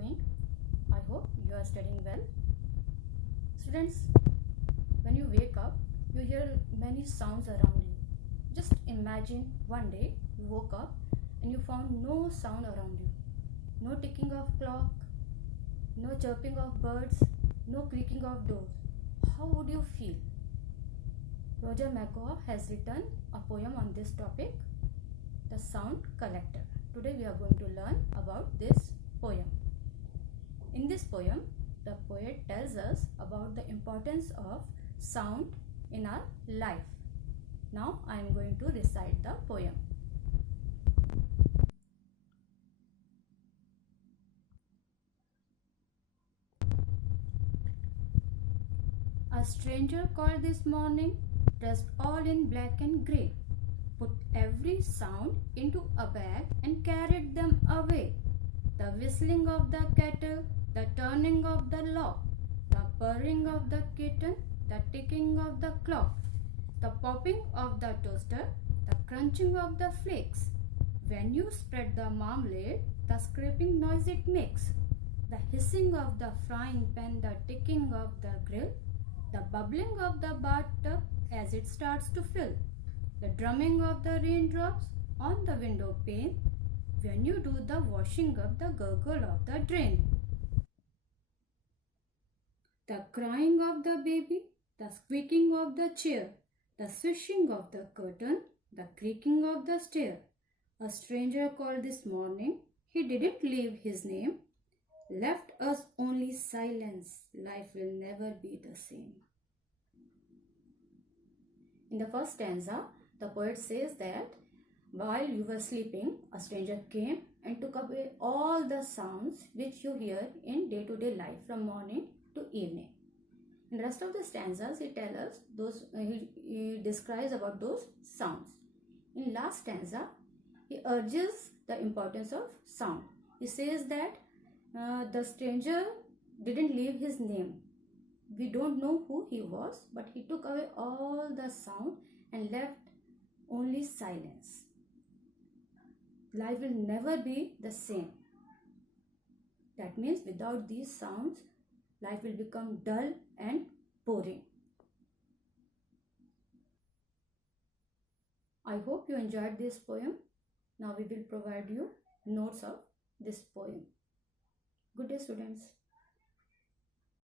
doing? I hope you are studying well. Students, when you wake up, you hear many sounds around you. Just imagine one day you woke up and you found no sound around you. No ticking of clock, no chirping of birds, no creaking of doors. How would you feel? Roger McGraw has written a poem on this topic, The Sound Collector. Today we are going to learn about this poem. In this poem, the poet tells us about the importance of sound in our life. Now I am going to recite the poem. A stranger called this morning, dressed all in black and grey, put every sound into a bag and carried them away. The whistling of the kettle, the turning of the lock, the purring of the kitten, the ticking of the clock, the popping of the toaster, the crunching of the flakes. When you spread the marmalade, the scraping noise it makes, the hissing of the frying pan, the ticking of the grill, the bubbling of the bathtub as it starts to fill, the drumming of the raindrops on the window pane when you do the washing up, the gurgle of the drain, the crying of the baby, the squeaking of the chair, the swishing of the curtain, the creaking of the stair. A stranger called this morning, he didn't leave his name, left us only silence. Life will never be the same. In the first stanza, the poet says that while you were sleeping, a stranger came and took away all the sounds which you hear in day-to-day life from morning to evening. In the rest of the stanzas, he tells us he describes about those sounds. In last stanza, he urges the importance of sound. He says that the stranger didn't leave his name. We don't know who he was, but he took away all the sound and left only silence. Life will never be the same. That means without these sounds, life will become dull and boring. I hope you enjoyed this poem. Now we will provide you notes of this poem. Good day, students.